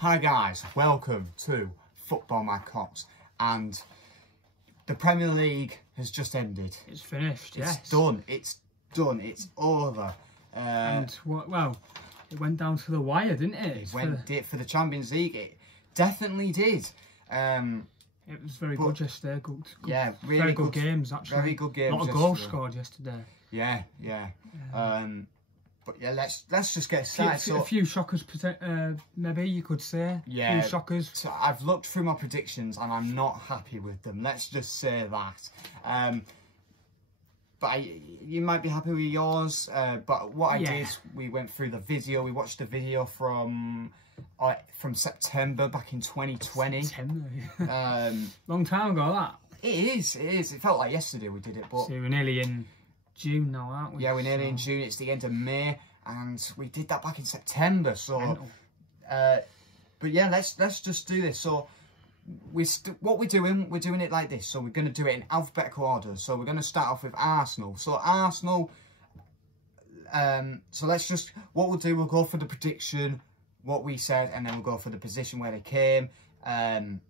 Hi guys, welcome to Football Mad Cops, and the Premier League has just ended. It's finished, yes. It's done, it's over. Well, it went down to the wire, didn't it? It went for the Champions League, it definitely did. It was very good yesterday. Good, yeah, really very good games actually. Very good games. A lot of goals scored yesterday. Yeah. But yeah, let's just get started. A few shockers, maybe you could say. Yeah, a few shockers. So I've looked through my predictions and I'm not happy with them. Let's just say that. But you might be happy with yours. But what I did, we went through the video. We watched the video from September back in 2020. September. Long time ago, that. It is. It felt like yesterday we did it, but so we're nearly in June now, aren't we? Yeah, we're nearly in June. It's the end of May, and we did that back in September. So, but yeah, let's just do this. So, what we're doing it like this. So we're going to do it in alphabetical order. So we're going to start off with Arsenal. So Arsenal. So let's just what we'll do. We'll go for the prediction, what we said, and then we'll go for the position where they came. And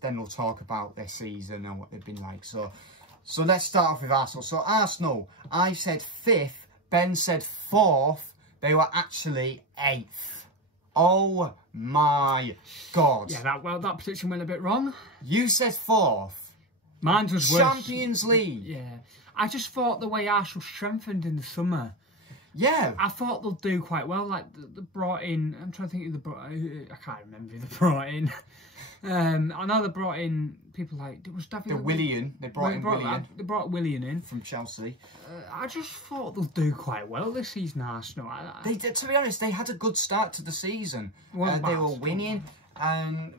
then we'll talk about their season and what they've been like. So let's start off with Arsenal. So Arsenal, I said 5th, Ben said 4th. They were actually 8th. Oh my God. Yeah, that prediction went a bit wrong. You said 4th. Mine was worse. Champions League. Yeah. I just thought the way Arsenal strengthened in the summer. Yeah. I thought they'll do quite well. Like, they brought in... I'm trying to think who I can't remember who they brought in. I know they brought in people like... It was David... Willian. They brought in Willian. They brought Willian in. From Chelsea. I just thought they'll do quite well this season, Arsenal. They did, to be honest, they had a good start to the season. They were winning.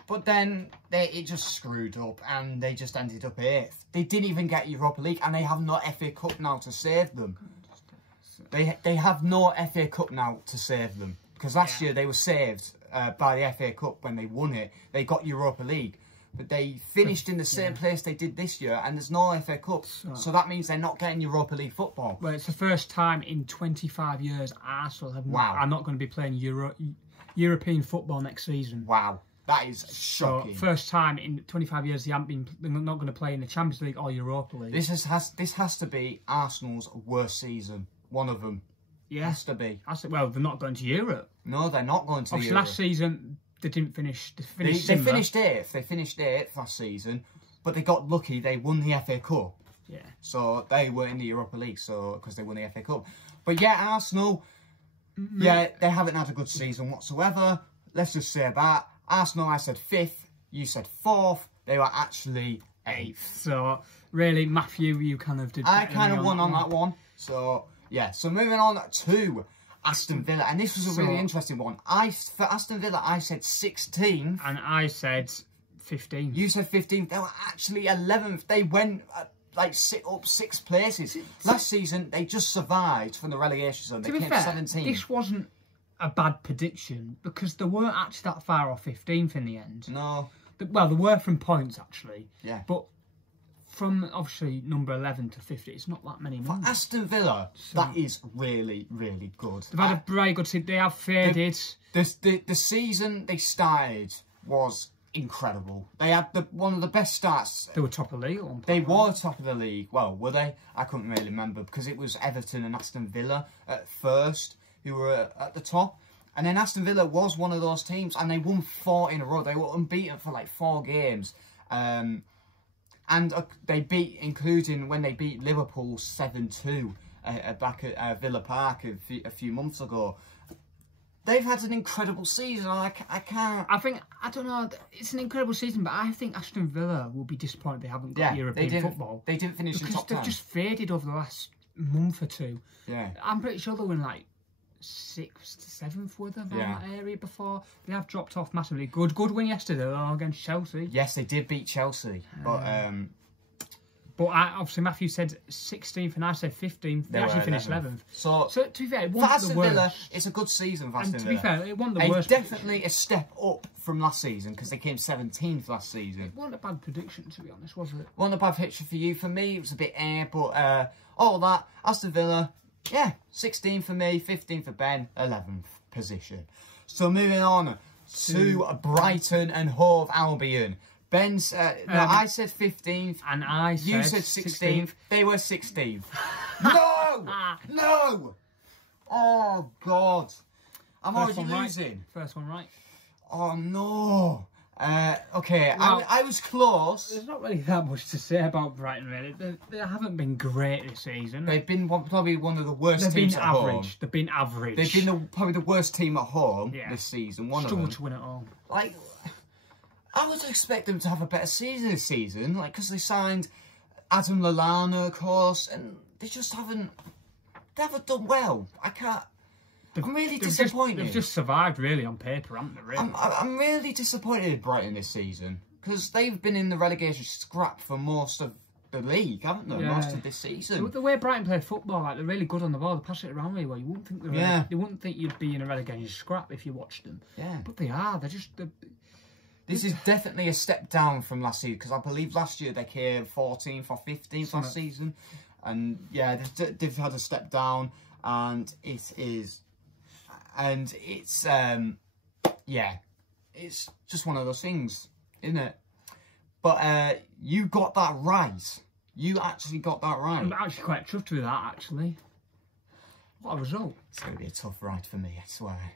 But then it just screwed up and they just ended up 8th. They didn't even get Europa League and they have no FA Cup now to save them. They have no FA Cup now to save them. Because last year they were saved by the FA Cup when they won it. They got Europa League. But they finished in the same place they did this year and there's no FA Cup. So that means they're not getting Europa League football. Well, it's the first time in 25 years Arsenal are not going to be playing European football next season. Wow. That is shocking. So, first time in 25 years they're not going to play in the Champions League or Europa League. This has to be Arsenal's worst season. One of them. Yeah. Has to be. Well, they're not going to Europe. No, they're not going to Europe. Last season, they didn't finish. They finished 8th. They finished 8th last season, but they got lucky. They won the FA Cup. Yeah. So they were in the Europa League, because they won the FA Cup. But yeah, Arsenal, yeah, they haven't had a good season whatsoever. Let's just say that. Arsenal, I said 5th. You said 4th. They were actually 8th. So really, Matthew, you kind of did. I kind of won on that one. So. Yeah, so moving on to Aston Villa, and this was a really interesting one. For Aston Villa, I said 16th. And I said 15th. You said 15th. They were actually 11th. They went up 6 places. Last season, they just survived from the relegation zone. They came 17th. This wasn't a bad prediction because they weren't actually that far off 15th in the end. No. Well, they were from points, actually. Yeah. But from, obviously, number 11 to 50, it's not that many numbers. For Aston Villa, that is really, really good. They've had a very good season. They have faded. The season they started was incredible. They had one of the best starts. They were top of the league at one point. They were top of the league. Well, were they? I couldn't really remember because it was Everton and Aston Villa at first who were at the top. And then Aston Villa was one of those teams and they won 4 in a row. They were unbeaten for like 4 games. And they beat, including when they beat Liverpool 7-2 back at Villa Park a few months ago. They've had an incredible season. I don't know. It's an incredible season, but I think Aston Villa will be disappointed they haven't got European football. They didn't finish in top 10. They've just faded over the last month or two. Yeah. I'm pretty sure they were in like 6th to 7th with them around that area before. They have dropped off massively. Good win yesterday though against Chelsea. Yes, they did beat Chelsea, but obviously Matthew said 16th and I said 15th. They actually finished 11th. So to be fair, it wasn't the worst. Villa, it's a good season for Aston Villa. To be fair, it wasn't the worst. Definitely a step up from last season because they came 17th last season. It wasn't a bad prediction, to be honest, was it? Wasn't a bad picture for you. For me, it was a bit but all that Aston Villa, yeah, 16 for me, 15 for Ben, 11th. position. So moving on to Brighton and Hove Albion. Ben's, I said 15th. And I said You said 16th. They were 16th. No! No! Oh, God. I'm already losing. First one right. Oh, no. Okay, well, I was close. There's not really that much to say about Brighton, really. They haven't been great this season. They've been probably one of the worst teams at home. They've been average. They've been probably the worst team at home this season. Struggle to win at home. Like, I would expect them to have a better season this season, like, because they signed Adam Lallana, of course, and they just haven't done well. I'm really disappointed. They've just survived, really, on paper, haven't they, really? I'm really disappointed in Brighton this season, because they've been in the relegation scrap for most of the league, haven't they? Yeah. Most of this season. The way Brighton play football, like, they're really good on the ball. They pass it around really well. You wouldn't think you wouldn't think you'd be in a relegation scrap if you watched them. Yeah. But they are. This is definitely a step down from last season, because I believe last year they came 14th or 15th last season. And, yeah, they've had a step down, and it's just one of those things, isn't it? But you got that right. You actually got that right. I'm actually quite chuffed with that, actually. What a result. It's going to be a tough ride for me, I swear.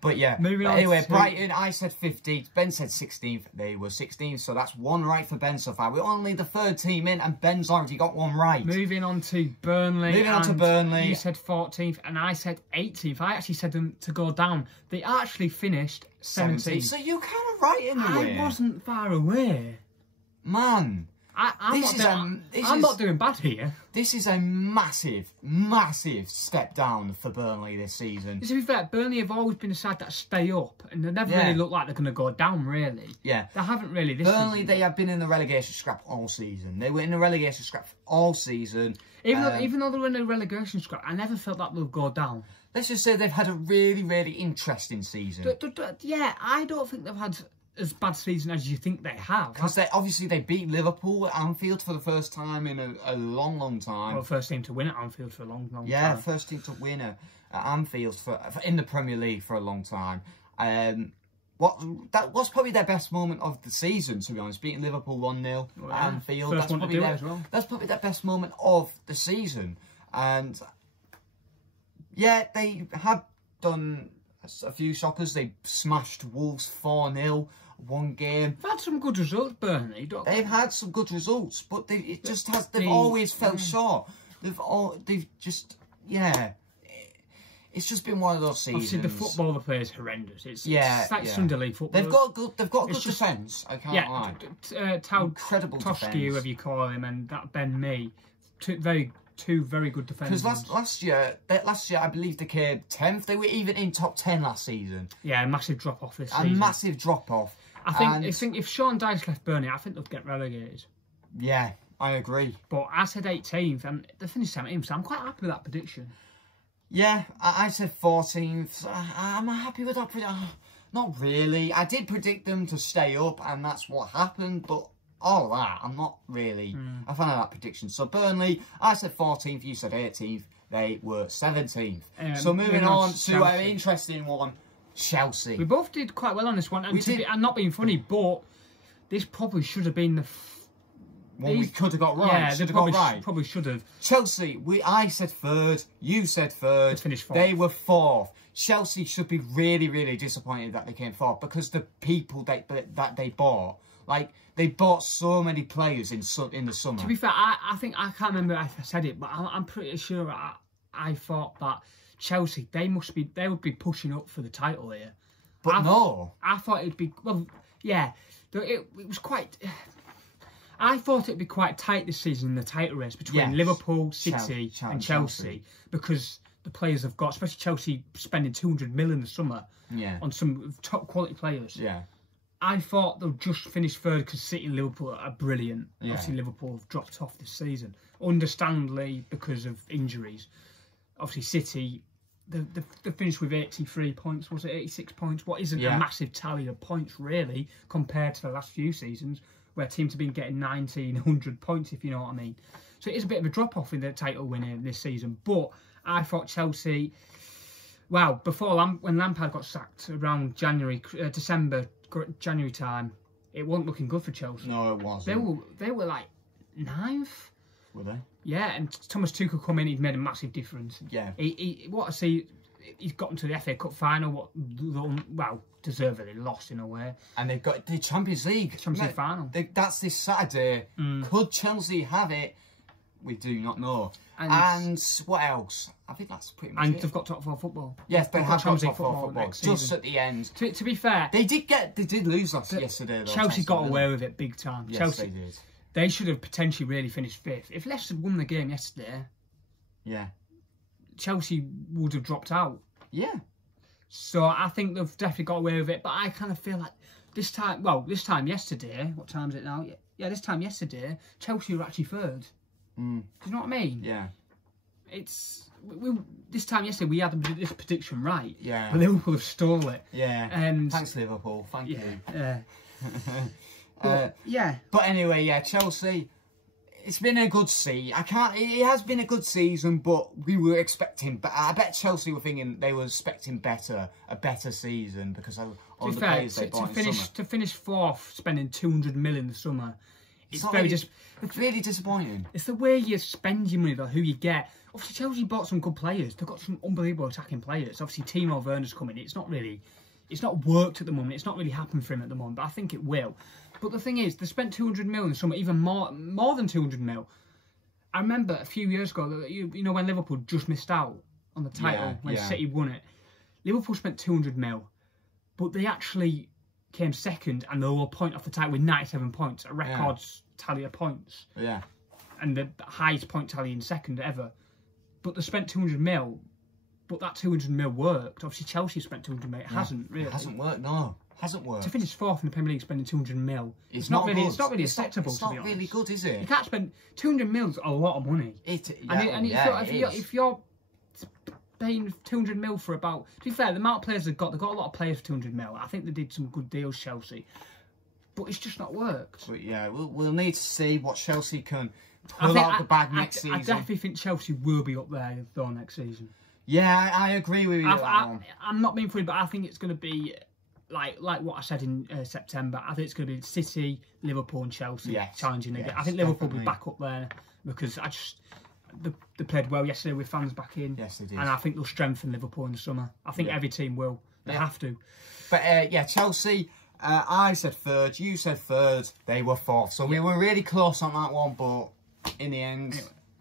But yeah, anyway, Brighton, I said 15th, Ben said 16th, they were 16th, so that's one right for Ben so far. We're only the third team in, and Ben's already got one right. Moving on to Burnley. You said 14th, and I said 18th. I actually said them to go down. They actually finished 17th. So you're kind of right in the way. I wasn't far away. Man. I'm not doing bad here. This is a massive, massive step down for Burnley this season. To be fair, Burnley have always been a side that stay up, and they never really look like they're going to go down, really. Yeah. They haven't really this Burnley, season. they have been in the relegation scrap all season. They were in the relegation scrap all season. Even though they were in the relegation scrap, I never felt that they'll go down. Let's just say they've had a really, really interesting season. Yeah, I don't think they've had as bad season as you think they have. Because they beat Liverpool at Anfield for the first time in a long, long time. Well, first team to win at Anfield for a long, long time. Yeah, first team to win at Anfield in the Premier League for a long time. That was probably their best moment of the season, to be honest, beating Liverpool 1-0 at Anfield. First one to do it as well. That's probably their best moment of the season. And yeah, they had done a few shockers. They smashed Wolves 4-0. One game. They've had some good results, Burnley. They've had some good results, but they've always fell short. It's just been one of those seasons. Obviously, the football they play is horrendous. It's like Sunday League football. They've got good defence. I can't lie. Incredible defence. Whoever you call him, and that Ben Mee, two very good defenders. Because last year, I believe they came 10th. They were even in top 10 last season. Yeah, a massive drop off this season. A massive drop off. I think if Sean Dyche left Burnley, I think they'll get relegated. Yeah, I agree. But I said 18th, and they finished 17th, so I'm quite happy with that prediction. Yeah, I said 14th. I'm happy with that prediction. Not really. I did predict them to stay up, and that's what happened, but all that, I'm not really a fan of that prediction. So Burnley, I said 14th, you said 18th. They were 17th. So moving on to an interesting one. Chelsea. We both did quite well on this one, and not being funny, but this probably should have been the one we could have got right. Yeah, they probably should have. Chelsea, I said third, you said third. They finished fourth. They were fourth. Chelsea should be really, really disappointed that they came fourth, because the people that they bought, like, they bought so many players in the summer. To be fair, I think, I can't remember if I said it, but I'm pretty sure I thought that Chelsea, they would be pushing up for the title here. But I thought it'd be, well, yeah, it was quite, I thought it'd be quite tight this season in the title race between Liverpool, City and Chelsea, because the players have got, especially Chelsea spending 200 million in the summer on some top quality players. Yeah. I thought they'll just finish third because City and Liverpool are brilliant. Yeah. Obviously, Liverpool have dropped off this season, understandably because of injuries. Obviously, City, they finished with 83 points. Was it 86 points? What isn't a massive tally of points, really, compared to the last few seasons, where teams have been getting 1,900 points, if you know what I mean. So it is a bit of a drop-off in the title winner this season. But I thought Chelsea, Wow, before when Lampard got sacked around December, January time, it wasn't looking good for Chelsea. No, it wasn't. They were like 9th. Were they? Yeah, and Thomas Tuchel come in, he'd made a massive difference. Yeah. He's gotten to the FA Cup final, deservedly lost in a way. And they've got the Champions League. Final. That's this Saturday. Could Chelsea have it? We do not know. And what else? I think that's pretty much it. And they've got top 4 football. Yes, they have got top 4 football. Next Just season. at the end. To be fair, They did lose yesterday, though. Chelsea got away with it big time. Yes, Chelsea, they did. They should have potentially really finished 5th. If Leicester had won the game yesterday, Chelsea would have dropped out. Yeah. So I think they've definitely got away with it. But I kind of feel like this time yesterday, what time is it now? Yeah, this time yesterday, Chelsea were actually 3rd. Do you know what I mean? Yeah. This time yesterday we had this prediction right. Yeah. But Liverpool have stole it. Yeah. And thanks, Liverpool. Thank you. Yeah. But anyway, Chelsea. It's been a good season. It has been a good season, but we were expecting. I bet Chelsea were thinking they were expecting a better season because of all the players they bought in the summer. To finish 4th, spending 200 million in the summer, it's really disappointing. It's the way you spend your money, though, who you get. Obviously, Chelsea bought some good players. They've got some unbelievable attacking players. Obviously, Timo Werner's coming. It's not worked at the moment. It's not really happened for him at the moment, but I think it will. But the thing is, they spent 200 mil in the summer, even more than 200 mil. I remember a few years ago, that you know, when Liverpool just missed out on the title, when City won it. Liverpool spent 200 mil, but they actually came 2nd, and they were a point off the title with 97 points, a record tally of points. Yeah. And the highest point tally in 2nd ever. But they spent 200 mil. But that 200 mil worked. Obviously, Chelsea spent 200 mil. It hasn't really. It hasn't worked. No, hasn't worked. To finish 4th in the Premier League, spending 200 mil. It's not really acceptable. It's not really good, is it? You can't spend 200 mil's a lot of money. If you're paying 200 mil for about, to be fair, the amount of players they've got a lot of players for 200 mil. I think they did some good deals, Chelsea, but it's just not worked. But yeah, we'll need to see what Chelsea can pull out the bag next season. I definitely think Chelsea will be up there though next season. Yeah, I agree with you. I'm not being funny, but I think it's going to be like what I said in September. I think it's going to be City, Liverpool, and Chelsea challenging again. I think Liverpool will be back up there because they played well yesterday with fans back in. Yes, they did. And I think they'll strengthen Liverpool in the summer. I think every team will. They have to. But Chelsea. I said 3rd. You said 3rd. They were 4th. So we were really close on that one, but in the end.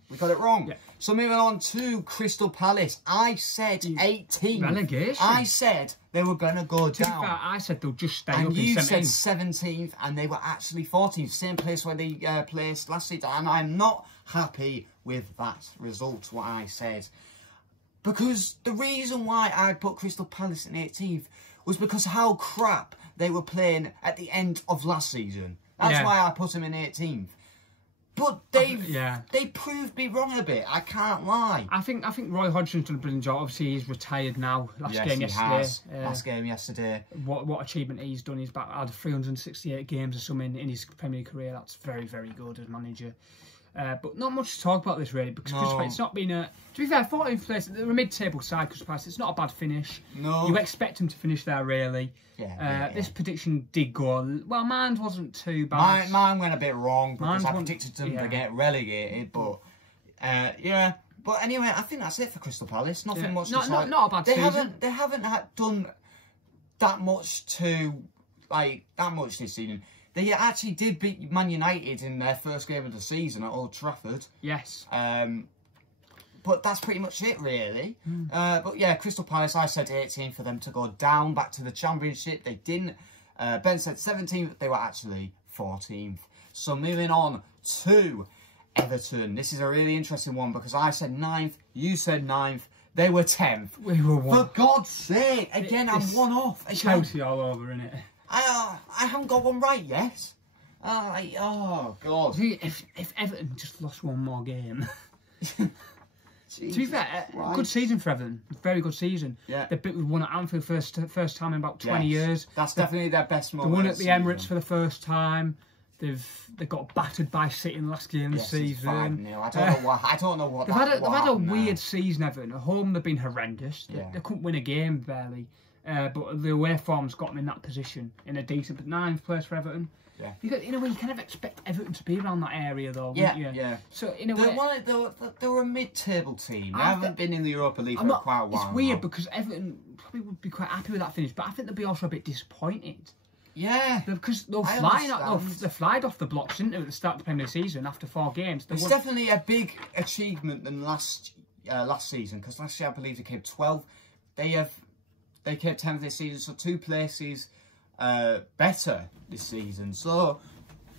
We got it wrong. Yeah. So moving on to Crystal Palace. I said 18th. Relegation. I said they were going to go down. To be fair, I said they'll just stay up in 17th. And you said 17th, and they were actually 14th. Same place where they placed last season. And I'm not happy with that result, what I said. Because the reason why I put Crystal Palace in 18th was because how crap they were playing at the end of last season. That's why I put them in 18th. But they proved me wrong a bit. I can't lie. I think Roy Hodgson's done a brilliant job. Obviously, he's retired now. Last game yesterday. What achievement he's done. He's had 368 games or something in his Premier League career. That's very, very good as manager. But not much to talk about this really because it's not been a. To be fair, 14th place. They're a mid-table side. Crystal Palace. It's not a bad finish. No. You expect them to finish there really. This prediction did go well. Mine wasn't too bad. Mine went a bit wrong because I predicted them to get relegated. But But anyway, I think that's it for Crystal Palace. Nothing much. Not a bad season. They haven't done that much this season. They actually did beat Man United in their first game of the season at Old Trafford. Yes. But that's pretty much it, really. But yeah, Crystal Palace, I said 18 for them to go down back to the Championship. They didn't. Ben said 17th. They were actually 14th. So moving on to Everton. This is a really interesting one because I said 9th. You said 9th. They were 10th. We were 1. For God's sake. Again, I'm 1 off. Chelsea all over, innit? I haven't got one right yet. Oh, God. If Everton just lost one more game. To be fair, good season for Everton. Very good season. Yeah. They won at Anfield first time in about 20 years. That's definitely their best moment. They won at the Emirates for the first time. They got battered by City in the last game of the season. 5-0. I don't know what. They've had a weird season, Everton. At home, they've been horrendous. They couldn't win a game barely. But the away form's got them in that position, in a decent 9th place for Everton. Yeah. Because in a way, you kind of expect Everton to be around that area, though. Wouldn't you? Yeah. So in a way, they were a mid-table team. They haven't been in the Europa League for quite a while. It's weird because Everton probably would be quite happy with that finish, but I think they'll be also a bit disappointed. Yeah. Because they'll fly off the blocks, didn't they, at the start of the Premier League season after 4 games. It's definitely a big achievement than last season, because last year I believe they came 12th. They came 10th this season, so 2 places better this season. So,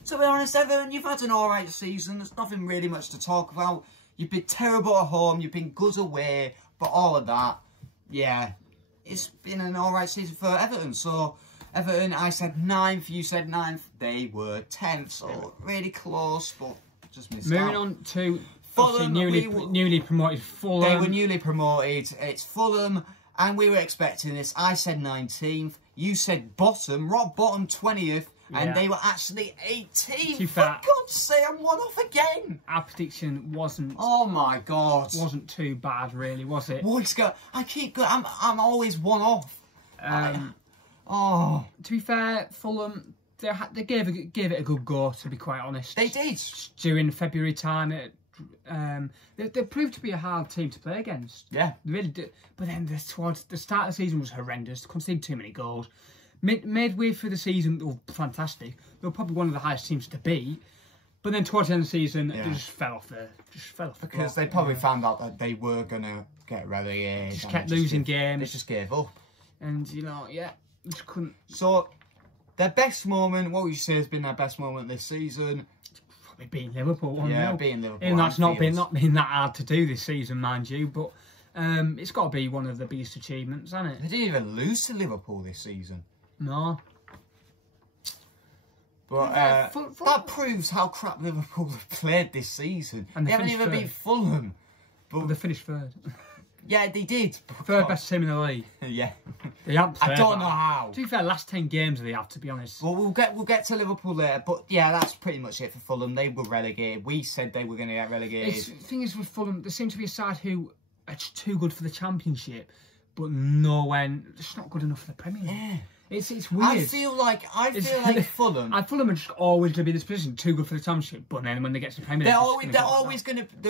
to be honest, Everton, you've had an alright season. There's nothing really much to talk about. You've been terrible at home, you've been good away, but all of that, yeah, it's been an alright season for Everton. So, Everton, I said 9th, you said 9th, they were 10th, so really close, but just missed out. Moving on to Fulham, newly promoted Fulham. They were newly promoted. It's Fulham, and we were expecting this. I said 19th, you said bottom, rock bottom 20th, and they were actually 18th. For God's sake, I'm one off again. Our prediction wasn't. Oh my God. Wasn't too bad, really, was it? I'm always one off. To be fair, Fulham, they gave it a good go, to be quite honest. They did. During February time, they proved to be a hard team to play against. Yeah. They really did. But then towards the start of the season was horrendous. Conceded too many goals. Midway through the season, they were fantastic. They were probably one of the highest teams to beat. But then towards the end of the season, they just fell off the because they probably found out that they were going to get relegated. Just kept losing games. They just gave up. And, just couldn't. So, their best moment, what would you say has been their best moment this season? Probably beating Liverpool 1-0. Yeah, beating Liverpool. And that's not been that hard to do this season, mind you, but it's got to be one of the biggest achievements, hasn't it? They didn't even lose to Liverpool this season. No. But that proves how crap Liverpool have played this season. And they haven't even beat Fulham. But they finished 3rd. Yeah, they did. 3rd best team in the league. Yeah. They haven't. I don't know how. To be fair, last 10 games they have, to be honest. Well, we'll get to Liverpool later, but yeah, that's pretty much it for Fulham. They were relegated. We said they were going to get relegated. The thing is with Fulham, they seem to be a side who are too good for the Championship, but nowhere. It's not good enough for the Premier League. Yeah. It's weird. I feel like Fulham. Fulham are just always going to be in this position, too good for the Championship. But then when they get to the Premier League, they're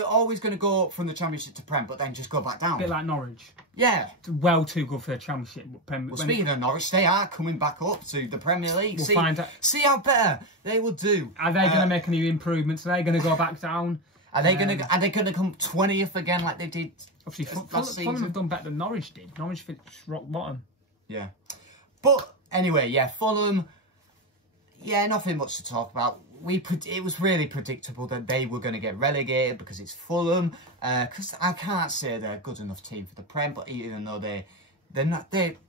always going to go up from the Championship to Prem, but then just go back down. A bit like Norwich. Yeah, well too good for the Championship. Well, speaking of Norwich, they are coming back up to the Premier League. We'll find out. See how better they will do. Are they going to make any improvements? Are they going to go back down? Are they going to come 20th again like they did? Obviously, Fulham have done better than Norwich did. Norwich finished rock bottom. Yeah, but anyway, yeah, Fulham. Yeah, nothing much to talk about. It was really predictable that they were going to get relegated because it's Fulham. Because I can't say they're a good enough team for the Prem, but even though they're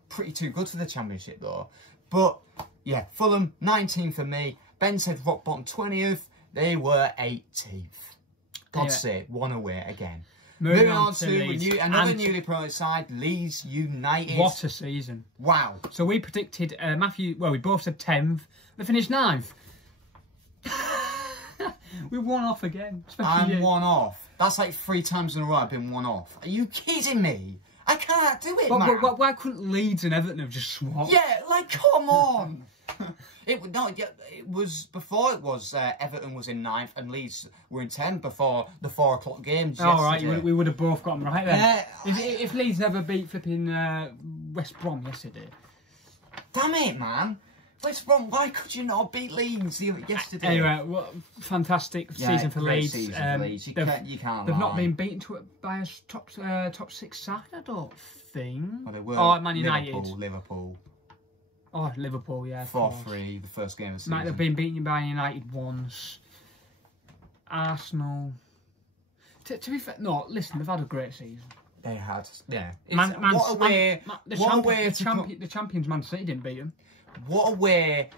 pretty too good for the Championship though. But yeah, Fulham 19th for me. Ben said rock bottom 20th. They were 18th. God's sake, one away again. Moving on to another newly promoted side, Leeds United. What a season! Wow. So we predicted Matthew. Well, we both said 10th. They finished 9th. We're one off again. I'm one off. That's like 3 times in a row I've been one off. Are you kidding me? I can't do it, man. Why couldn't Leeds and Everton have just swapped? Yeah, like, come on. It was before it was Everton was in 9th and Leeds were in 10th before the 4 o'clock games. All right, we would have both got them right then. If Leeds never beat flipping West Brom yesterday. Damn it, man. West Brom, why could you not beat Leeds yesterday? Anyway, fantastic season for Leeds. You can't They've not been beaten by a top 6 side, I don't think. Well, they were. Oh, Man United. Liverpool. Oh, Liverpool, yeah. 4-3, the first game of the season. Might have been beaten by United once. Arsenal. To be fair, no, listen, they've had a great season. They had, yeah. The champions Man City didn't beat them. What a way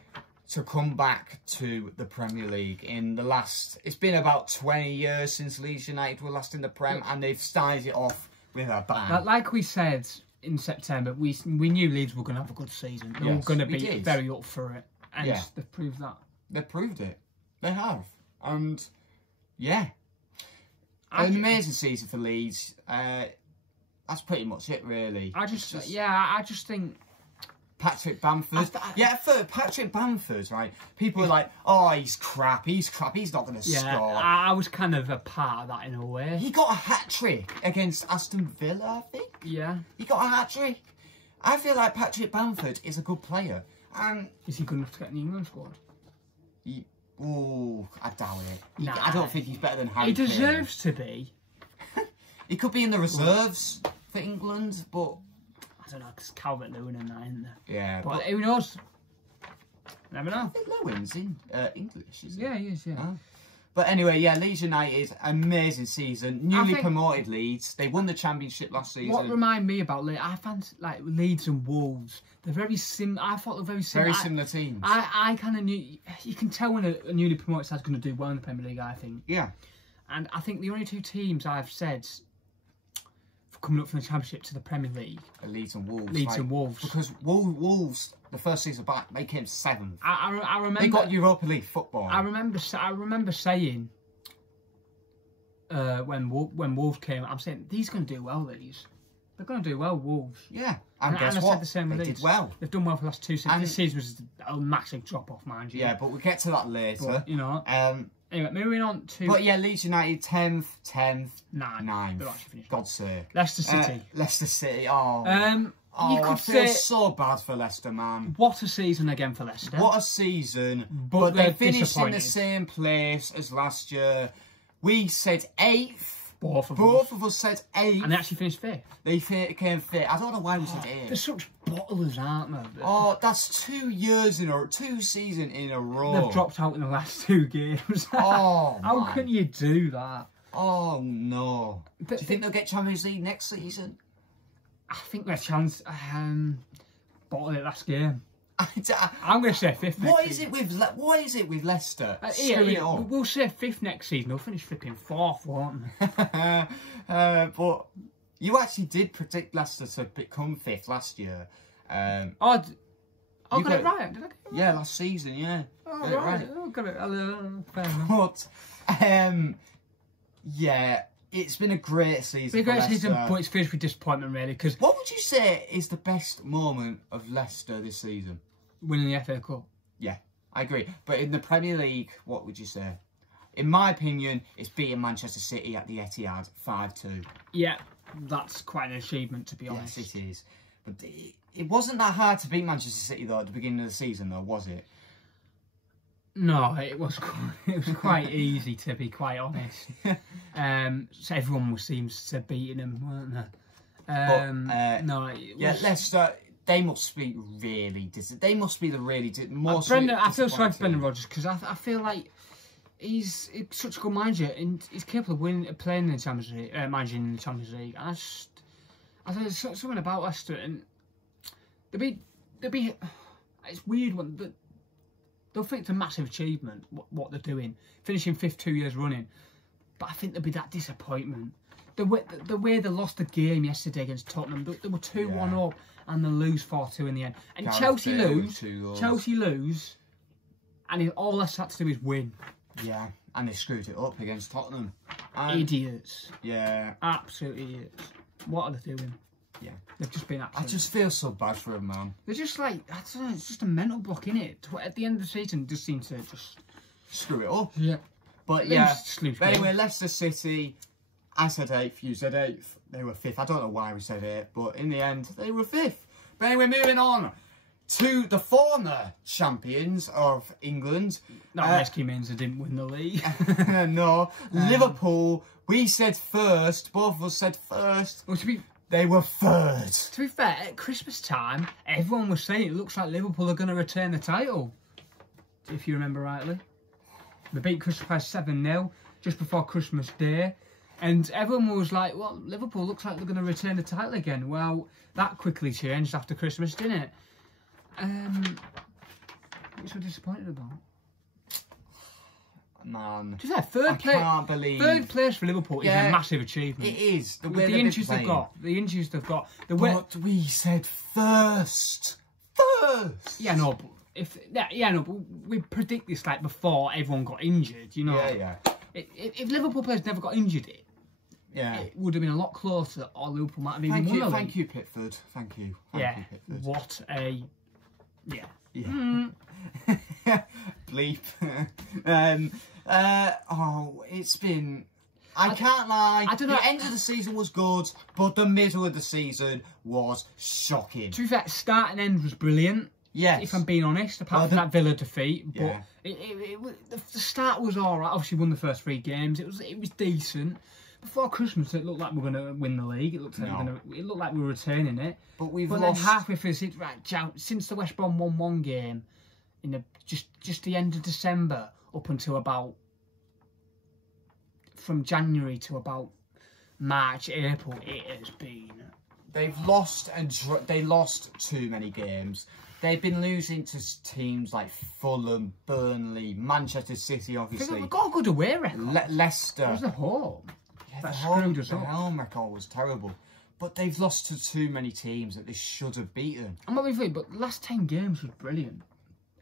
to come back to the Premier League in the last... It's been about 20 years since Leeds United were last in the Prem, and they've started it off with a bang. Like we said in September, we knew Leeds were going to have a good season. They were going to be very up for it, and they've proved that. They proved it. They have. And, yeah. An amazing season for Leeds. That's pretty much it, really. I just think... Patrick Bamford. For Patrick Bamford, right? People are like, oh, he's crap, he's not going to score. I was kind of a part of that in a way. He got a hat-trick against Aston Villa, I think. Yeah. He got a hat-trick. I feel like Patrick Bamford is a good player. And is he good enough to get in the England squad? I doubt it. Nah, I don't think he's better than Harry He deserves to be. He could be in the reserves for England, but... I don't know, because Calvert-Lewin and that, isn't there? Yeah. But who knows? Never know. I think Lewin's in English, isn't he? Yeah, he is, yeah. But anyway, yeah, Leeds United, amazing season. Newly promoted Leeds. They won the Championship last season. What reminded me about Leeds, I fancy like Leeds and Wolves. They're very I thought they're very similar. Very similar teams. I kind of knew, you can tell when a newly promoted side's going to do well in the Premier League, I think. Yeah. And I think the only two teams I've said coming up from the Championship to the Premier League, Leeds and Wolves. Leeds and Wolves. Because Wolves, the first season back, they came 7th. I remember they got Europa League football. I remember saying when Wolves came, I'm saying these are going to do well. They're going to do well, Wolves. Yeah, and guess I what? said the same with They Leeds. did well. They've done well for the last 2 seasons. And this season was a massive drop off, mind you. Yeah, but we'll get to that later. But, you know. Anyway, moving on to... But yeah, Leeds United, 10th, 9th. They're actually finished. God's sake. Leicester City. Leicester City, you could I feel so bad for Leicester, man. What a season again for Leicester. What a season. But they finished in the same place as last year. We said 8th. Both of us said 8th. And they actually finished 5th. They came 5th. I don't know why we said 8th. They're such bottlers, aren't they? Oh, that's 2 seasons in a row. They've dropped out in the last 2 games. Oh, how can you do that? Oh, no. Do you think they'll get Champions League next season? I think their chance bottled it last game. I'm going to say 5th. What is it with Leicester? We'll say 5th next season. They'll finish flipping 4th, won't they? But you actually did predict Leicester to become 5th last year. I got it right. Did I get it right? Yeah, last season. Yeah. Oh, right. I got it. Fair enough. But yeah. It's been a great season. But it's finished with disappointment, really. Because what would you say is the best moment of Leicester this season? Winning the FA Cup. Yeah, I agree. But in the Premier League, what would you say? In my opinion, it's beating Manchester City at the Etihad 5-2. Yeah, that's quite an achievement, to be honest. Yes, it is. But it wasn't that hard to beat Manchester City, though, at the beginning of the season, though, was it? No, it was quite easy, to be quite honest. So everyone seems to beating them, weren't they? Yeah, Leicester, they must be really they must be the really most. I feel sorry for Brendan Rodgers because I feel like he's such a good manager and he's capable of playing in the Champions League, managing in the Champions League. I think there's something about Leicester and they'll be. It's weird when they'll think it's a massive achievement what they're doing, finishing 5th 2 years running. But I think there'll be that disappointment. The way they lost the game yesterday against Tottenham, they were 2-1 up and they lose 4-2 in the end. And Chelsea lose, and all that's had to do is win. Yeah, and they screwed it up against Tottenham. Idiots. Yeah. Absolute idiots. What are they doing? Yeah. They've just been absolute. I just feel so bad for them, man. They're just like, I don't know, it's just a mental block, innit? At the end of the season, just seem to just screw it up. Yeah. But yeah, but anyway, Leicester City, I said 8th, you said 8th, they were 5th. I don't know why we said 8th, but in the end, they were 5th. But anyway, moving on to the former champions of England. That basically means they didn't win the league. No, Liverpool, we said first, both of us said first. Well, they were 3rd. To be fair, at Christmas time, everyone was saying it looks like Liverpool are going to retain the title, if you remember rightly. They beat Crystal Palace 7-0 just before Christmas Day. And everyone was like, well, Liverpool looks like they're going to retain the title again. Well, that quickly changed after Christmas, didn't it? What so disappointed about? Man. To be fair, third place for Liverpool is a massive achievement. It is. The injuries they've got. The injuries they've got. But we said first. Yeah, no, but No, but we predict this like before everyone got injured. You know. Yeah. If Liverpool players never got injured, it would have been a lot closer, or Liverpool might have even won the league. Thank you, Pickford. Thank you, Pickford. What a Bleep. It's been. I can't lie. I don't know. The end of the season was good, but the middle of the season was shocking. To be fair, start and end was brilliant. Yes. If I'm being honest, apart from that Villa defeat, but Yeah. the start was all right. Obviously, won the first 3 games. It was decent. Before Christmas, it looked like we were going to win the league. It looked like we were retaining it. But we've then lost halfway through the season, right, since the West Brom 1-1 game, in just the end of December up until about from January to about March, April, it has been. They've lost they lost too many games. They've been losing to teams like Fulham, Burnley, Manchester City, obviously. We've got a good away record. Leicester. It was the home. Yeah, That the screwed us up. home record was terrible. But they've lost to too many teams that they should have beaten. I'm not being funny, but the last 10 games was brilliant.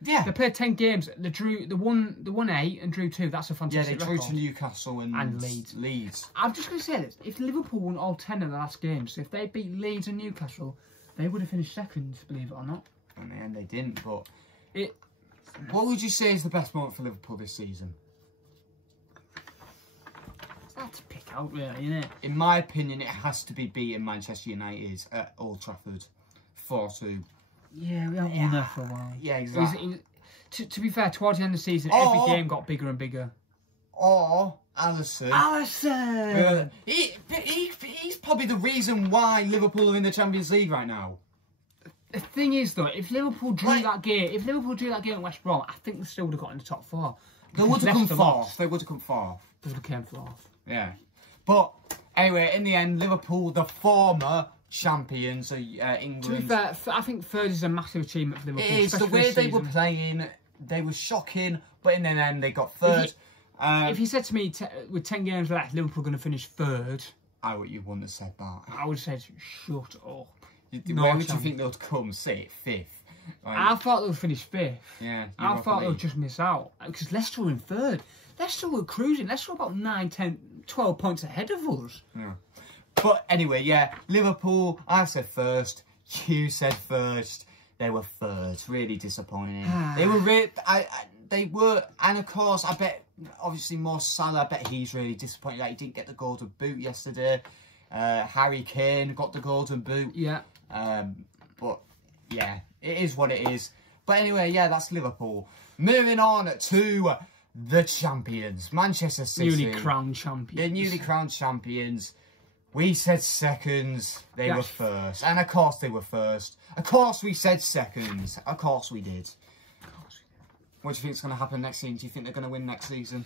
Yeah. They played 10 games. They won 8 and drew 2. That's a fantastic record. record. To Newcastle and Leeds. I'm just going to say this. If Liverpool won all 10 of the last games, so if they beat Leeds and Newcastle, they would have finished second, believe it or not. In the end, they didn't. But what would you say is the best moment for Liverpool this season? It's hard to pick out, really, isn't it? In my opinion, it has to be beating Manchester United at Old Trafford 4-2. Yeah, we haven't won there for a while. Yeah, exactly. To be fair, towards the end of the season, every game got bigger and bigger. Or Alisson. He's probably the reason why Liverpool are in the Champions League right now. The thing is, though, if Liverpool drew that game, at West Brom, I think they still would have got in the top 4. They would have come fourth. They would have come fourth. They would have come fourth. Yeah. But anyway, in the end, Liverpool, the former champions of England. To be fair, I think third is a massive achievement for Liverpool. It is. The way they were playing, they were shocking, but in the end, they got third. If you said to me, with 10 games left, Liverpool going to finish third, you wouldn't have said that. I would have said, shut up. Where would you think they would come? Say it, 5th. Like, I thought they would finish 5th. Yeah. I thought they would just miss out. Because Leicester were in third. Leicester were cruising. Leicester were about 9, 10, 12 points ahead of us. Yeah. But anyway, yeah, Liverpool, I said first. You said first. They were third. Really disappointing. They were they were, and of course, I bet, obviously, Mo Salah, I bet he's really disappointed that he didn't get the Golden Boot yesterday. Harry Kane got the Golden Boot. Yeah. But yeah, it is what it is. But anyway, yeah, that's Liverpool. Moving on to the champions, Manchester City. Newly crowned champions. They're newly crowned champions. We said seconds, they were first. And of course they were first. Of course we said seconds. Of course we did. What do you think is going to happen next season? Do you think they're going to win next season?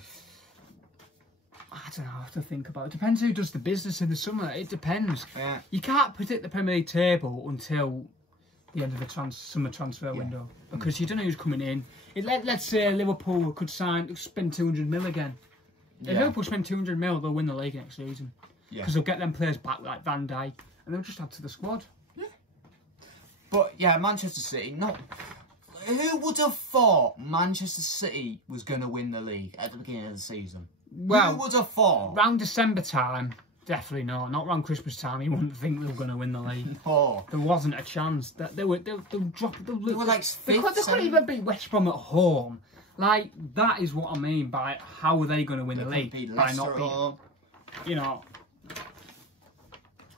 I don't know, I have to think about it. Depends who does the business in the summer. It depends. Yeah. You can't predict the Premier League table until the end of the summer transfer window. Because you don't know who's coming in. Let's say Liverpool could spend 200 mil again. If Liverpool spend 200 mil, they'll win the league next season. Because they'll get them players back like Van Dijk. And they'll just add to the squad. Yeah. But yeah, Manchester City, who would have thought Manchester City was going to win the league at the beginning of the season? Well, who would have thought? Around December time, definitely not. Not around Christmas time. You wouldn't think they were going to win the league. Oh. There wasn't a chance. They were dropping. They were like they couldn't even beat West Brom at home. Like, that is what I mean by how are they going to win the league? By not being, you know.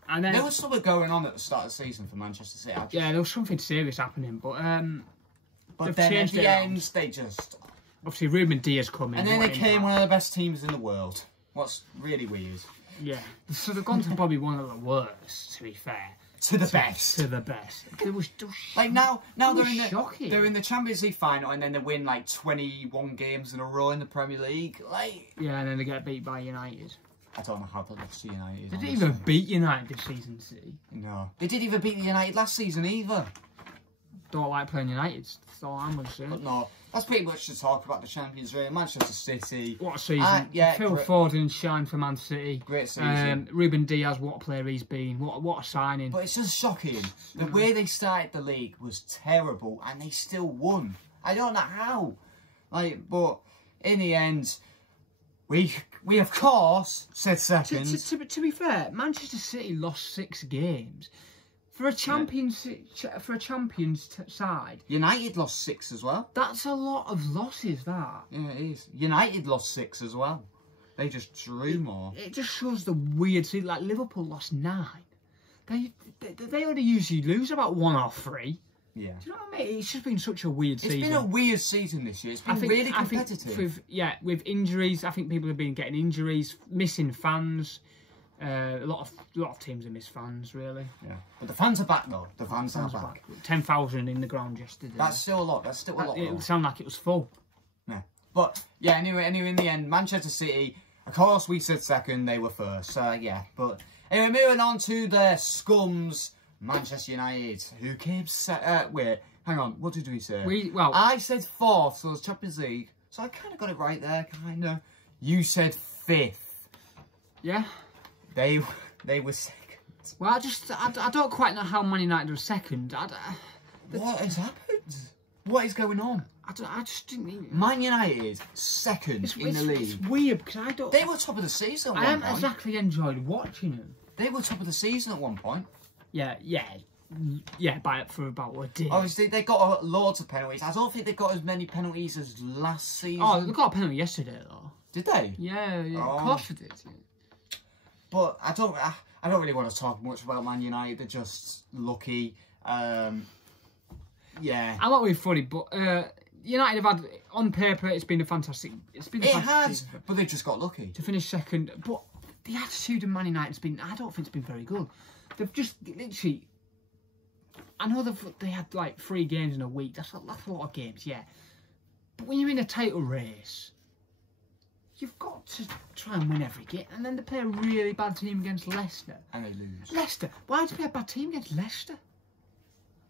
And then, there was something going on at the start of the season for Manchester City. Yeah, there was something serious happening, but then at the end, they just... Obviously, Ruben Dias come in. And then they became one of the best teams in the world. What's really weird. Yeah. So they've gone to probably one of the worst, to be fair. To the best. To the best. It was like now they're in the Champions League final and then they win like 21 games in a row in the Premier League. Like, yeah, and then they get beat by United. I don't know how they lost to United. They didn't even beat United this season, City. No. They didn't even beat United last season either. Don't like playing United. That's all I'm going to say. But no, that's pretty much to talk about the Champions League. Manchester City. What a season. Phil Foden shined for Man City. Great season. Ruben Dias, what a player he's been. What a signing. But it's just shocking. The way they started the league was terrible and they still won. I don't know how. Like, but in the end, we of course said second. To be fair, Manchester City lost 6 games. For a champions side, United lost 6 as well. That's a lot of losses. That. Yeah, it is. United lost 6 as well. They just drew more. It just shows the weird season. Like Liverpool lost 9. They only usually lose about 1 or 3. Yeah. Do you know what I mean? It's just been such a weird season. It's been a weird season this year. It's been really competitive. With injuries, I think people have been getting injuries, missing fans. A lot of teams have missed fans, really. Yeah, but the fans are back though. The fans are back. 10,000 in the ground yesterday. That's still a lot. That's still a lot. It sounded like it was full. Yeah, but yeah. Anyway, in the end, Manchester City. Of course, we said second. They were first. Yeah, but anyway, moving on to the scums, Manchester United, who came wait, hang on. What did we say? I said 4th, so it was Champions League. So I kind of got it right there, kind of. You said 5th. Yeah. They were second. Well, I don't quite know how Man United were second. What has happened? What is going on? I just didn't even... Man United second in the league. It's weird because I don't... They were top of the season at one point. I haven't exactly enjoyed watching them. They were top of the season at one point. Yeah, for about a day. Obviously, they got loads of penalties. I don't think they got as many penalties as last season. Oh, they got a penalty yesterday though. Did they? Yeah, of course they did. But I don't really want to talk much about Man United. They're just lucky. Yeah. I'm not really funny, but United have had, on paper, it's been a fantastic. It has, season. But they just got lucky to finish second. But the attitude of Man United has been, I don't think it's been very good. They've just literally. I know they had like 3 games in a week. That's a lot of games, yeah. But when you're in a title race, you've got to try and win every game. And then they play a really bad team against Leicester. And they lose. Leicester? Why did you play a bad team against Leicester?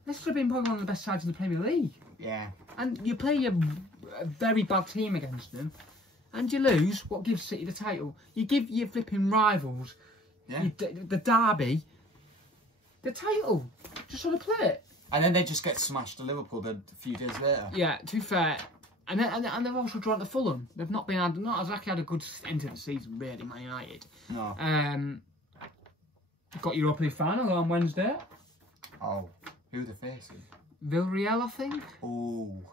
Leicester have been probably one of the best sides in the Premier League. Yeah. And you play a very bad team against them, and you lose. What gives City the title? You give your flipping rivals, the derby, the title. Just on a plate. And then they just get smashed to Liverpool a few days later. Yeah, to be fair. And they've also drawn to Fulham. They've not exactly had a good end to the season, really, Man United. No. Got Europa League final on Wednesday. Oh, who are they facing? Villarreal, I think. Oh,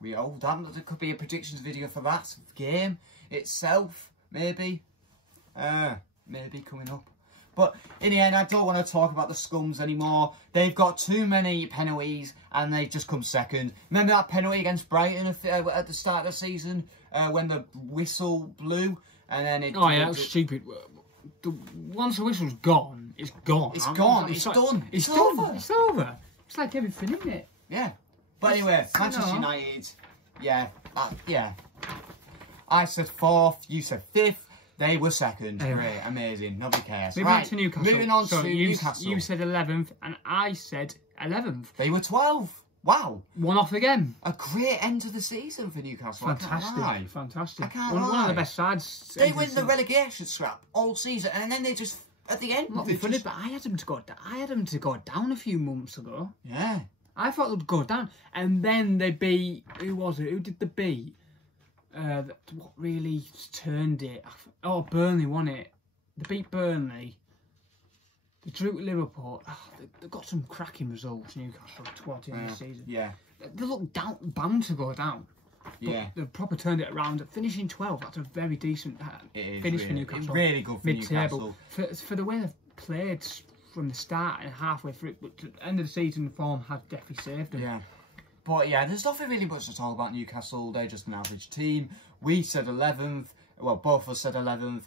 there could be a predictions video for that game itself, maybe. Maybe coming up. But in the end, I don't want to talk about the scums anymore. They've got too many penalties and they've just come second. Remember that penalty against Brighton at the start of the season when the whistle blew? And then it... Oh, yeah, that was stupid. Once the whistle's gone, it's gone. It's gone. It's done. It's done. It's over. It's like everything, isn't it? Yeah. But anyway, Manchester United, yeah. I said 4th, you said 5th. They were second. Great, amazing. Nobody cares. Moving on to Newcastle. Moving on to Newcastle. You said 11th, and I said 11th. They were 12. Wow. 1 off again. A great end to the season for Newcastle. Fantastic. Fantastic. I can't lie. One of the best sides. They win the relegation scrap all season, and then they just, at the end... Not funny, but I had them to go down a few months ago. Yeah. I thought they'd go down. And then they beat... Who was it? Who did they beat? What really turned it? Oh, Burnley won it. They beat Burnley. They drew to Liverpool. Oh, they've got some cracking results, Newcastle, towards the end of the season. Yeah. They look bound to go down. Yeah. They've proper turned it around. Finishing 12, that's a very decent finish for Newcastle. It's really good for Newcastle. For the way they've played from the start and halfway through, but the end of the season form has definitely saved them. Yeah. But yeah, there's nothing really much to talk about Newcastle. They're just an average team. We said 11th. Well, both of us said 11th.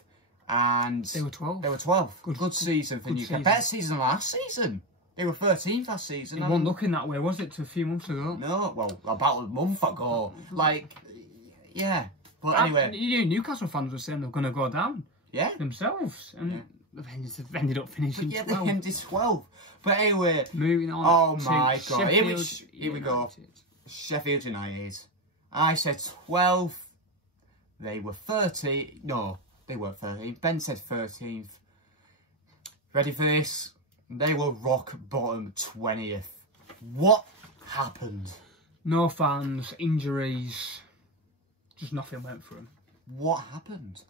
And they were 12. They were 12. Good season for Newcastle. Better season than last season. They were 13th last season. It wasn't looking that way, was it, to a few months ago? No, well, about a month ago. Like, yeah. But anyway. You knew Newcastle fans were saying they were going to go down. Yeah. Themselves. And they've ended up finishing 12. Yeah, they ended 12. But anyway. Moving on. Oh my God. Here we go. Sheffield United. I said 12th. They were 30. No, they weren't 13. Ben said 13th. Ready for this? They were rock bottom 20th. What happened? No fans, injuries, just nothing went for them. What happened?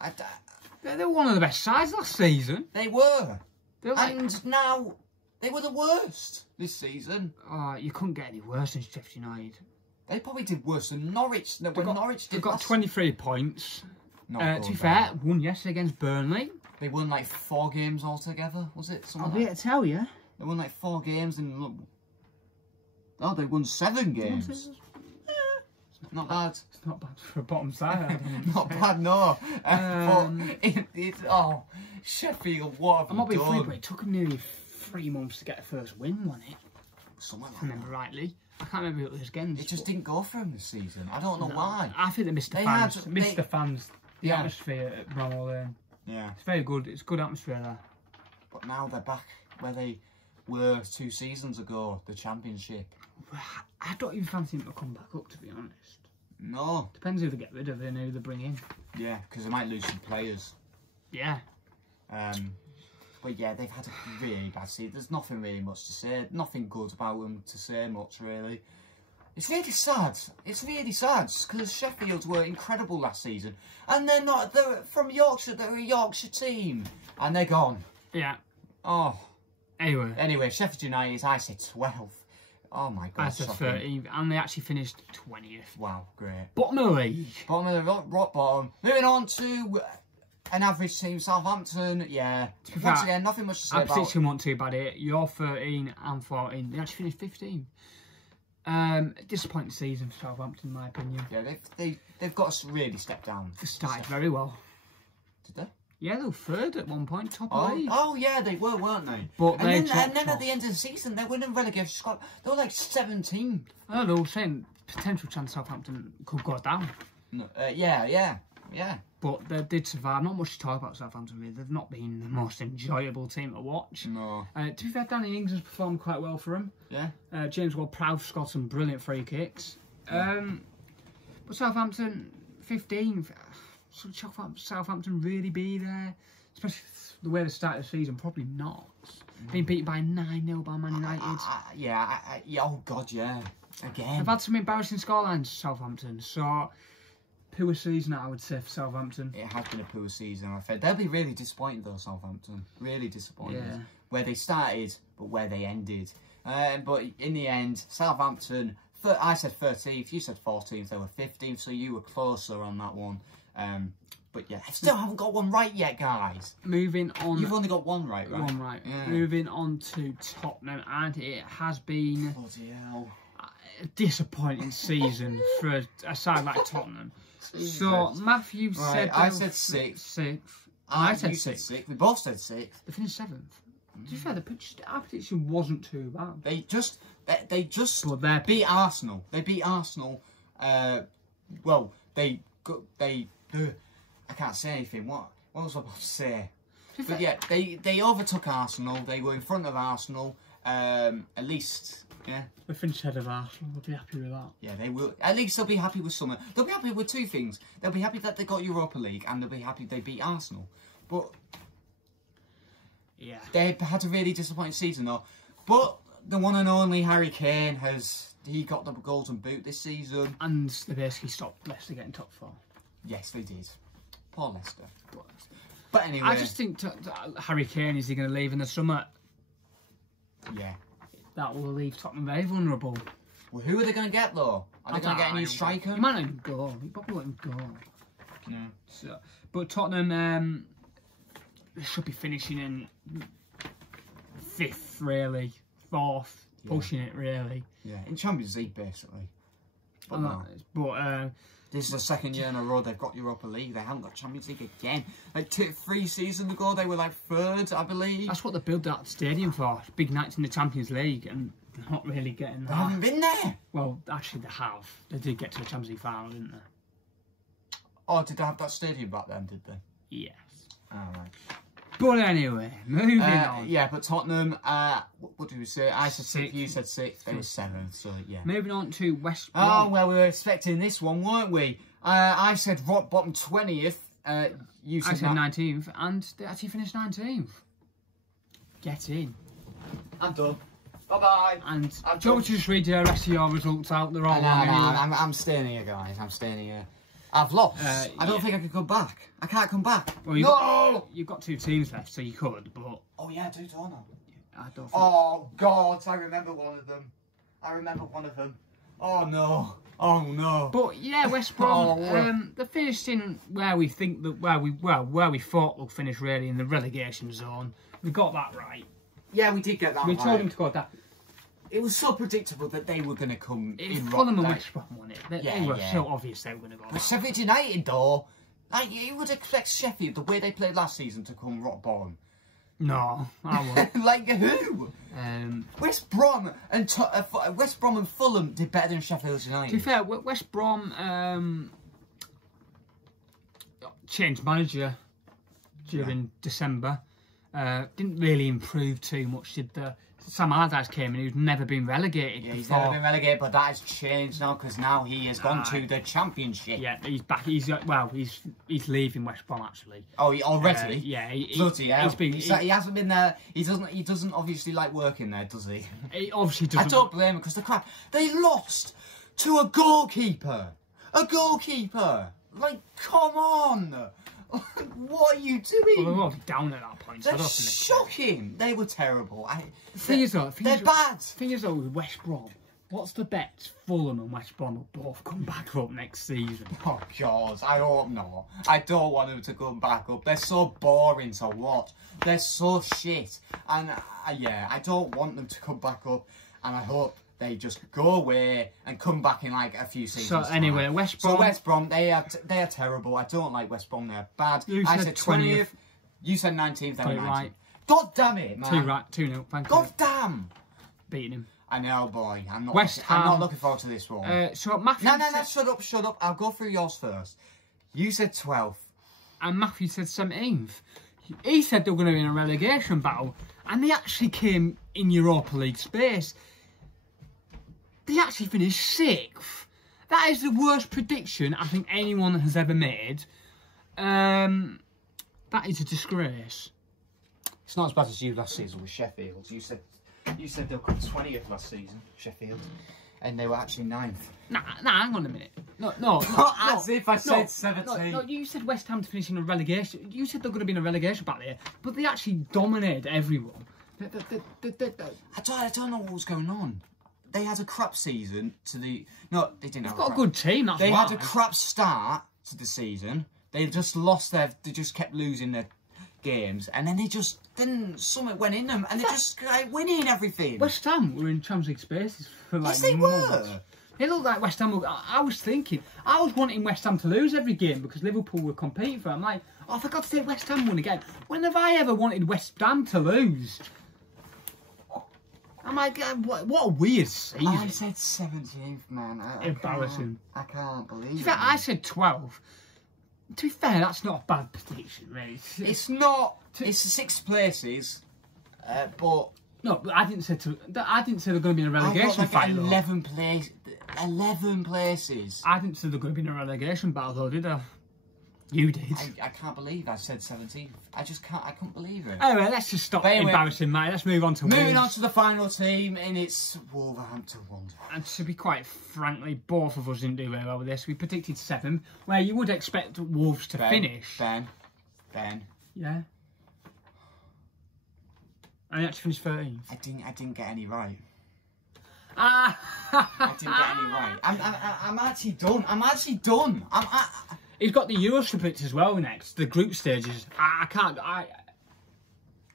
They were one of the best sides last season. They were. Like, and now they were the worst this season. You couldn't get any worse than Sheffield United. They probably did worse than Norwich. Norwich did. They've got 23 points. To be fair, bad. won yesterday against Burnley. They won like 4 games altogether, was it? I'll be able to tell you. They won like 4 games and... Oh, they won 7 games. Not bad. It's not bad for a bottom side. Not bad, no. But Sheffield, what have I'm not being done? funny, but it took them nearly 3 months to get a first win, wasn't it? Something like If I remember that. rightly. I can't remember who it was against. It just didn't go for them this season. I don't know why. I think they missed the fans. Missed the fans. The atmosphere at Bramall Lane. Yeah. It's very good. It's good atmosphere there. But now they're back where they were 2 seasons ago, the Championship. I don't even fancy them to come back up, to be honest. No. Depends who they get rid of and who they bring in. Yeah, because they might lose some players. Yeah. But yeah, they've had a really bad season. There's nothing really much to say. Nothing good about them to say much, really. It's really sad. It's really sad because Sheffield were incredible last season. And they're not. They're from Yorkshire. They're a Yorkshire team. And they're gone. Yeah. Oh. Anyway, Sheffield United, I said 12th. Oh my God. I said 13th. And they actually finished 20th. Wow, great. Bottom of the league. Bottom of the rock bottom. Moving on to an average team, Southampton. Yeah. Once again, nothing much to say about. I particularly want to about it. You're 13 and 14. They actually finished 15th. Disappointing season for Southampton, in my opinion. Yeah, they've got to really step down. They started very well. Did they? Yeah, they were 3rd at one point, top of the league. Oh yeah, they were, weren't they? But and then at the end of the season, they wouldn't relegate Scott. They were like 17. I don't know, saying potential chance Southampton could go down. No, yeah. But they did survive. Not much to talk about Southampton, really. They've not been the most enjoyable team to watch. No. To be fair, Danny Ings has performed quite well for them. Yeah. James Ward-Prowse scored some brilliant free kicks. But Southampton, 15. Should Southampton really be there? Especially the way they started the season, probably not. Being beaten by 9-0 by Man United. Yeah, oh God, yeah. Again. They've had some embarrassing scorelines, Southampton. So, poor season, I would say, for Southampton. It has been a poor season, I'm afraid. They'll be really disappointed, though, Southampton. Really disappointed. Yeah. Where they started, but where they ended. But in the end, Southampton, I said 13th, you said 14th, they were 15th, so you were closer on that one. But yeah, I still haven't got one right yet, guys. Moving on. You've only got one right? One right. Yeah. Moving on to Tottenham, and it has been Bloody hell. a disappointing season for a side like Tottenham. Jesus. So, Matthew said... I said 6th. 6th. I said 6th. We both said 6th. They finished 7th. To be fair, our prediction wasn't too bad. They just But beat Arsenal. They beat Arsenal. Well, I can't say anything. What was I about to say? But yeah, they overtook Arsenal. They were in front of Arsenal. At least, yeah. They finished ahead of Arsenal. They'll be happy with that. Yeah, they will. At least they'll be happy with something. They'll be happy with 2 things. They'll be happy that they got Europa League, and they'll be happy they beat Arsenal. But yeah, they had a really disappointing season, though. But the one and only Harry Kane he got the Golden Boot this season. And they basically stopped Leicester getting top 4. Yes, they did. Poor Leicester. But anyway. I just think Harry Kane, is he going to leave in the summer? Yeah. That will leave Tottenham very vulnerable. Well, who are they going to get, though? Are they going to get a new striker? He might not even go. He probably won't go. No. So, but Tottenham should be finishing in 5th, really. 4th. Pushing it, really. Yeah, in Champions League, basically. But no. This is the 2nd year in a row they've got Europa League. They haven't got Champions League again. Like 3 seasons ago, they were like 3rd, I believe. That's what they built that stadium for. Big nights in the Champions League, and they're not really getting that. They haven't been there. Well, actually, they have. They did get to the Champions League final, didn't they? Oh, did they have that stadium back then? Did they? Yes. Oh, right. But anyway, moving on. Yeah, but Tottenham, what did we say? I said 6th, you said 6th, they were 7th, so yeah. Moving on to West Brom. Oh, well, we were expecting this one, weren't we? I said rock bottom 20th, you said... I said 19th, and they actually finished 19th. Get in. I'm done. Bye-bye. And do you want me to just read the rest of your results out? They're all No, on anyway. I'm staying here, guys. I'm staying here. I've lost. I don't think I can come back. I can't come back. Well, you've got 2 teams left, so you could, but... Oh, yeah, I do, don't I don't think... Oh, God, I remember one of them. Oh, no. Oh, no. But, yeah, West Brom, they're finished in where we think that... Where we thought they'll finish, really, in the relegation zone. We got that right. Yeah, we did get that right. We told them to go that. It was so predictable that they were going to come in. Fulham and West Brom won it. They were so obvious they were going to go. But Sheffield United, though, like you would expect Sheffield, the way they played last season, to come rock bottom. No, I won't. Like who? West Brom and Fulham did better than Sheffield United. To be fair, West Brom changed manager during December. Didn't really improve too much, did they? Sam Allardyce came in, who's never been relegated before. He's never been relegated, but that has changed now because now he has gone to the Championship. Yeah, he's back. He's leaving West Brom actually. Oh, he already? Yeah, bloody hell. He hasn't been there. He doesn't obviously like working there, does he? He obviously doesn't. I don't blame him because they lost to a goalkeeper. A goalkeeper. Like, come on. What are you doing? Well, they're already down at that point. That's shocking. They were terrible. They're bad. Thing is though, with West Brom, what's the bet? Fulham and West Brom will both come back up next season. Oh God, I hope not. I don't want them to come back up. They're so boring to watch. They're so shit. And yeah, I don't want them to come back up. And I hope they just go away and come back in like a few seasons. So anyway, West Brom. So West Brom, they are terrible. I don't like West Brom. They're bad. I said 20th. You said 19th. They were 19th. Right. God damn it, man. 2-0. Thank you. God damn. Beating him. I know, boy. I'm not looking forward to this one. So Matthew. No. Shut up. I'll go through yours first. You said 12th. And Matthew said 17th. He said they were going to be in a relegation battle, and they actually came in Europa League space. They actually finished 6th. That is the worst prediction I think anyone has ever made. That is a disgrace. It's not as bad as you last season with Sheffield. You said they'll come 20th last season, Sheffield, and they were actually 9th. Nah, hang on a minute. No. As if I said 17. No, you said West Ham to finish in a relegation. You said they're going to be in a relegation battle here, but they actually dominated everyone. I don't know what was going on. They had a crap season to the... No, they didn't have a good team, that's why. They had a crap start to the season. They just lost their... They just kept losing their games. And then they just... Then something went in them. And they just like, winning everything. West Ham were in Champions League spaces for like... Yes, they were. They looked like West Ham. I was thinking... I was wanting West Ham to lose every game because Liverpool were competing for it. I'm like, oh, for God's sake, West Ham won again. When have I ever wanted West Ham to lose? I'm like, what a weird season. I said 17th, man. Embarrassing. I can't believe it. I said 12. To be fair, that's not a bad prediction, really. It's not. It's 6 places, but no, but I didn't say they're going to be in a relegation battle. 11 places. I didn't say they're going to be in a relegation battle, though, did I? You did. I can't believe I said 17th. I couldn't believe it. Anyway, let's just stop embarrassing, mate. Let's move on to Moving on to the final team, and it's Wolverhampton Wanderers. And to be quite frankly, both of us didn't do very well with this. We predicted 7th, where you would expect Wolves to finish. Ben. Yeah. And you actually finished 13th. I didn't get any right. I didn't get any right. I'm actually done. He's got the Euros to predict as well next. The group stages.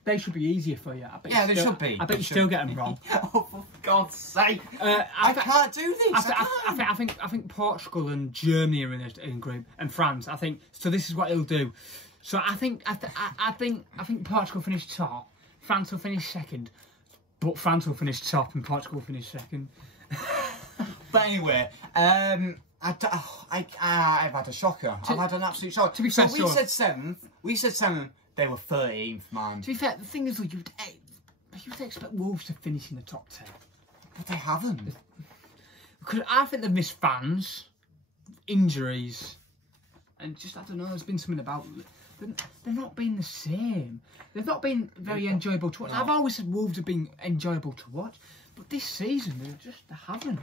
They should be easier for you. They should be. I bet you still get them wrong. Oh, for God's sake! I can't do this. I think Portugal and Germany are in a group, and France. I think so. This is what he'll do. So I think Portugal finish top. France will finish second, but France will finish top and Portugal will finish second. But anyway, I've had a shocker. I've had an absolute shock. To be fair, we said 7th. They were 13th, man. To be fair, the thing is, you'd expect Wolves to finish in the top 10. But they haven't. Because I think they've missed fans, injuries, and just, I don't know, there's been something about it. They've not been the same. They've not been very enjoyable to watch. I've always said Wolves have been enjoyable to watch. But this season, they haven't.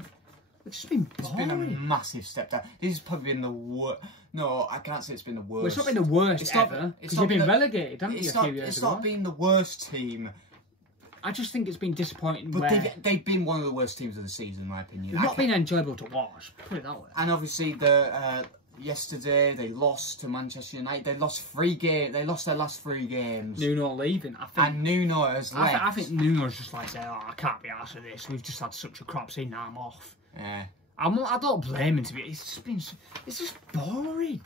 It's just been boring. It's been a massive step down. This has probably been the worst. No, I can't say it's been the worst. Well, it's not been the worst ever. Because you've been relegated, haven't you, a few years ago? It's not been the worst team. I just think it's been disappointing. But they've been one of the worst teams of the season, in my opinion. They've not been enjoyable to watch, put it that way. And obviously, yesterday they lost to Manchester United. They lost 3 games. They lost their last 3 games. Nuno leaving, I think. And Nuno has left. I think Nuno's just like saying, "Oh, I can't be arsed with this. We've just had such a crap season. Now I'm off." Yeah. I don't blame him to be. It's just boring.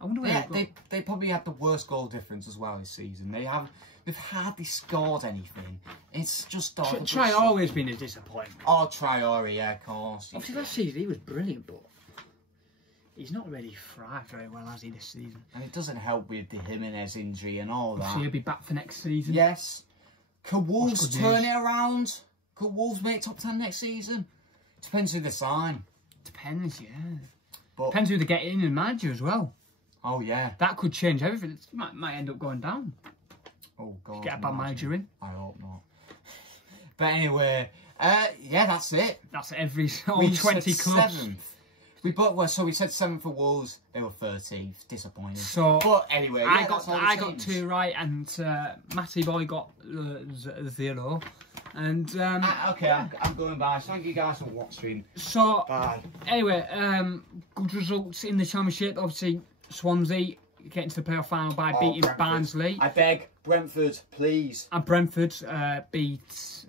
I wonder where they probably had the worst goal difference as well this season. They've hardly scored anything. It's just Traore's been a disappointment. Oh, Traore, yeah, of course. Obviously last season he was brilliant, but he's not really thrived very well, has he, this season? And it doesn't help with the Jimenez injury and all that. So he'll be back for next season. Yes. Could Wolves turn it around? Could Wolves make top 10 next season? Depends who they sign. Depends, yeah. But depends who they get in and manager as well. Oh, yeah. That could change everything. It might end up going down. Oh, God. Get a bad manager in. I hope not. But anyway, yeah, that's it. That's every 20 clubs. 7th. We said 7th for Wolves. They were 13th. Disappointing. So, but anyway, yeah, I got 2 right, and Matty Boy got 0. And okay, I'm going by. Thank you guys for watching. So, bye. Anyway, good results in the Championship. Obviously, Swansea getting to the playoff final by beating Barnsley. I beg, Brentford, please. And Brentford beat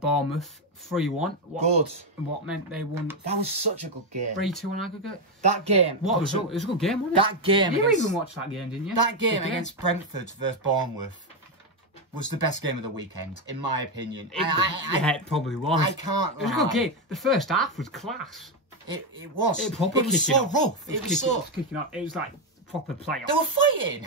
Bournemouth 3-1. Good. What meant they won? That was such a good game. 3-2 on aggregate. That game. What result? It was a good game, wasn't it? That game. You even watched that game, didn't you? That game against Brentford versus Bournemouth was the best game of the weekend, in my opinion. Yeah, it probably was. I can't lie. It was a good game. The first half was class. It was. It was so rough. It was kicking off. It was like proper playoff. They were fighting.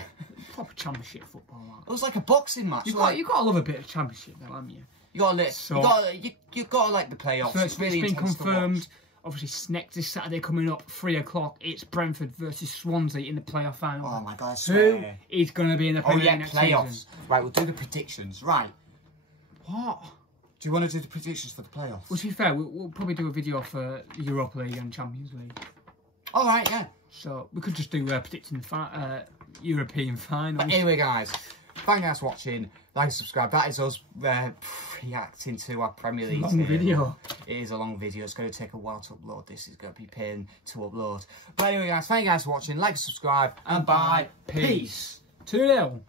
Proper Championship football. It was like a boxing match. You've got to love a bit of Championship, though, haven't you? You got to like the playoffs. So it's really been confirmed. Obviously, next this Saturday coming up, 3 o'clock. It's Brentford versus Swansea in the playoff final. Oh my God! Who is going to be in the Premier League next playoffs? Season? Right, we'll do the predictions. Right. What? Do you want to do the predictions for the playoffs? Well, to be fair, we'll probably do a video for Europa League and Champions League. All right, yeah. So we could just do predicting European finals. But anyway, guys, thank you guys for watching. Like and subscribe. That is us reacting to our Premier League video. It is a long video. It's going to take a while to upload. This is going to be pain to upload. But anyway, guys, thank you guys for watching. Like and subscribe. And bye. Peace. 2-0.